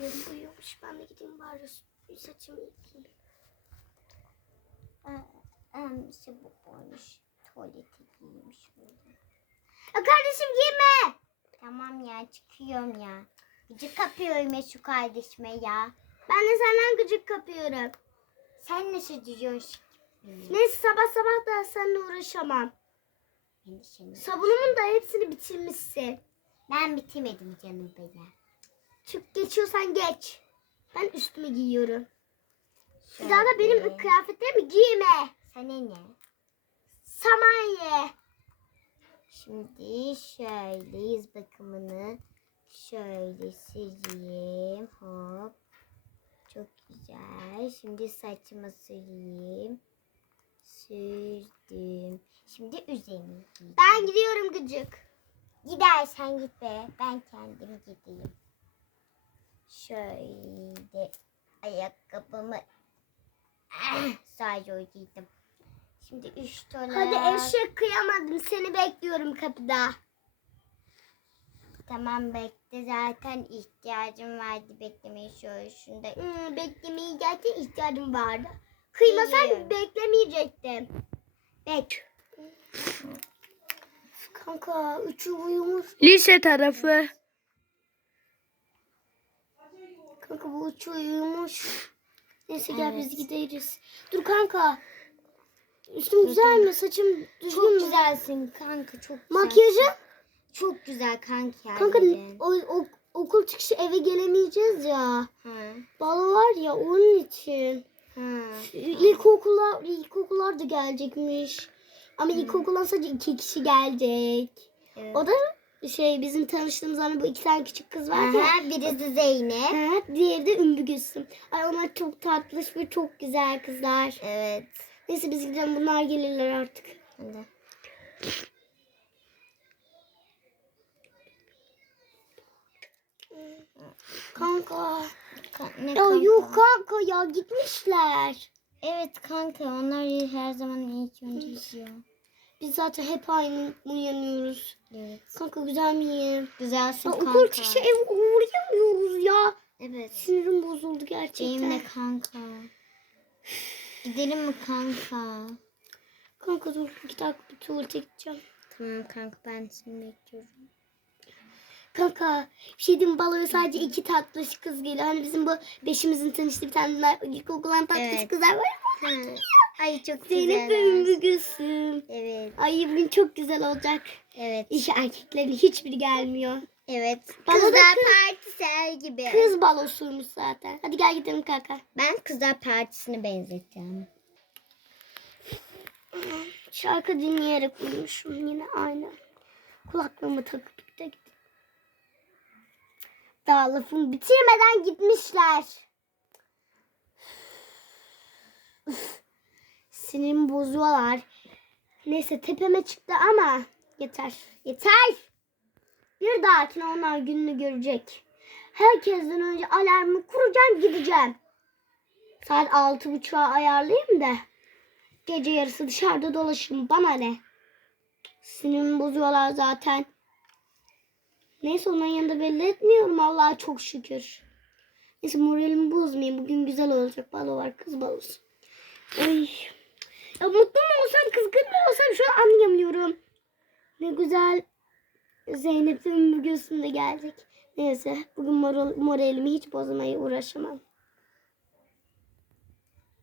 Zeynep uyuyormuş. Ben de gideyim bari saçımı yıkayayım. Em, işte bu olmuş. Tuvalete giymiş. Ya kardeşim giyme. Tamam ya çıkıyorum ya. Gıcık kapıyorum ya şu kardeşime ya. Ben de senden gıcık kapıyorum. Sen nasıl diyorsun? Neyse sabah sabah da seninle uğraşamam. Sabunumun da hepsini bitirmişsin. Ben bitirmedim canım benim. Çık geçiyorsan geç. Ben üstümü giyiyorum. Bir daha da benim kıyafetlerimi giyme. Sana ne? Samanye. Şimdi şöyle yüz bakımını şöyle sileyim. Hop. Çok güzel. Şimdi saçımı süreyim. Sürdüm. Şimdi üzerine giyeyim. Ben gidiyorum gıcık. Gidersen git be. Ben kendim gideyim. Şöyle ayakkabımı ah, sadece giydim. Şimdi üç dolar. Hadi eşek kıyamadım. Seni bekliyorum kapıda. Tamam bekle zaten ihtiyacım vardı beklemeye şöyle şunda. Hmm, beklemeye gerçekten ihtiyacım vardı. Kıymasaydım Biliyorum. beklemeyecektim. Bek. Kanka üçü uyumuş. Lise tarafı. Kanka bu üçü uyumuş. Neyse gel biz Evet. gideriz. Dur kanka. Üstüm güzel mi? Saçım düzgün Çok mü? güzelsin kanka çok güzel. Makyajım? Çok güzel kanka. Kanka harbiden. o, o, okul çıkışı eve gelemeyeceğiz ya. Ha, Balo var ya onun için. ha. İlkokullar, ilkokullar da gelecekmiş. Ama ilkokuldan sadece iki kişi gelecek. Evet. O da şey bizim tanıştığımız hani bu iki tane küçük kız var ya. Aha, birisi Zeynep. Evet, diğeri de Ümbü Gülsüm. Ay onlar çok tatlış ve çok güzel kızlar. Evet. Neyse biz gidelim bunlar gelirler artık. Hadi. Kanka. Ka- ne Ya kanka? yok kanka ya gitmişler. Evet kanka onlar her zaman ilk önce izliyor. Biz zaten hep aynı uyanıyoruz. Evet. Kanka güzel miyim? Güzelsin Ya kanka. okul çıkışı eve uğrayamıyoruz ya. Evet. Sinirim bozuldu gerçekten. Benimle kanka. Gidelim mi kanka? Kanka dur iki dakika bir tuvalete gideceğim. Tamam kanka ben seni bekliyorum. Kanka bir şey diyeyim baloya sadece iki tatlış kız geliyor. Hani bizim bu beşimizin tanıştığı bir tane ilkokuldan tatlış Evet. kızlar var ya. Ay çok Zeynep güzel. Ümmü Gülsüm. Evet. Ay bugün çok güzel olacak. Evet. İş erkeklerin hiçbiri gelmiyor. Evet. Kızlar kız- partisi gibi. Kız balosuymuş zaten. Hadi gel gidelim kanka. Ben kızlar partisine benzeteceğim. Şarkı dinleyerek uyumuşum yine aynı. Kulaklığımı takıp da gittim. Daha lafımı bitirmeden gitmişler. Sinirimi bozuyorlar. Neyse tepeme çıktı ama yeter. Yeter. Bir dahakine onlar gününü görecek. Herkesten önce alarmı kuracağım gideceğim. Saat altı buçuğa ayarlayayım da. Gece yarısı dışarıda dolaşırım. Bana ne? Sinirimi bozuyorlar zaten. Neyse onların yanında belli etmiyorum. Allah'a çok şükür. Neyse moralimi bozmayayım. Bugün güzel olacak. Balo var. Kız balosu. Ay. Ya mutlu mu olsam kızgın mı olsam şu an anlayamıyorum. Ne güzel. Zeynep ve Ümmü Gülsüm de gelecek. Neyse bugün moral, moralimi hiç bozmaya uğraşamam.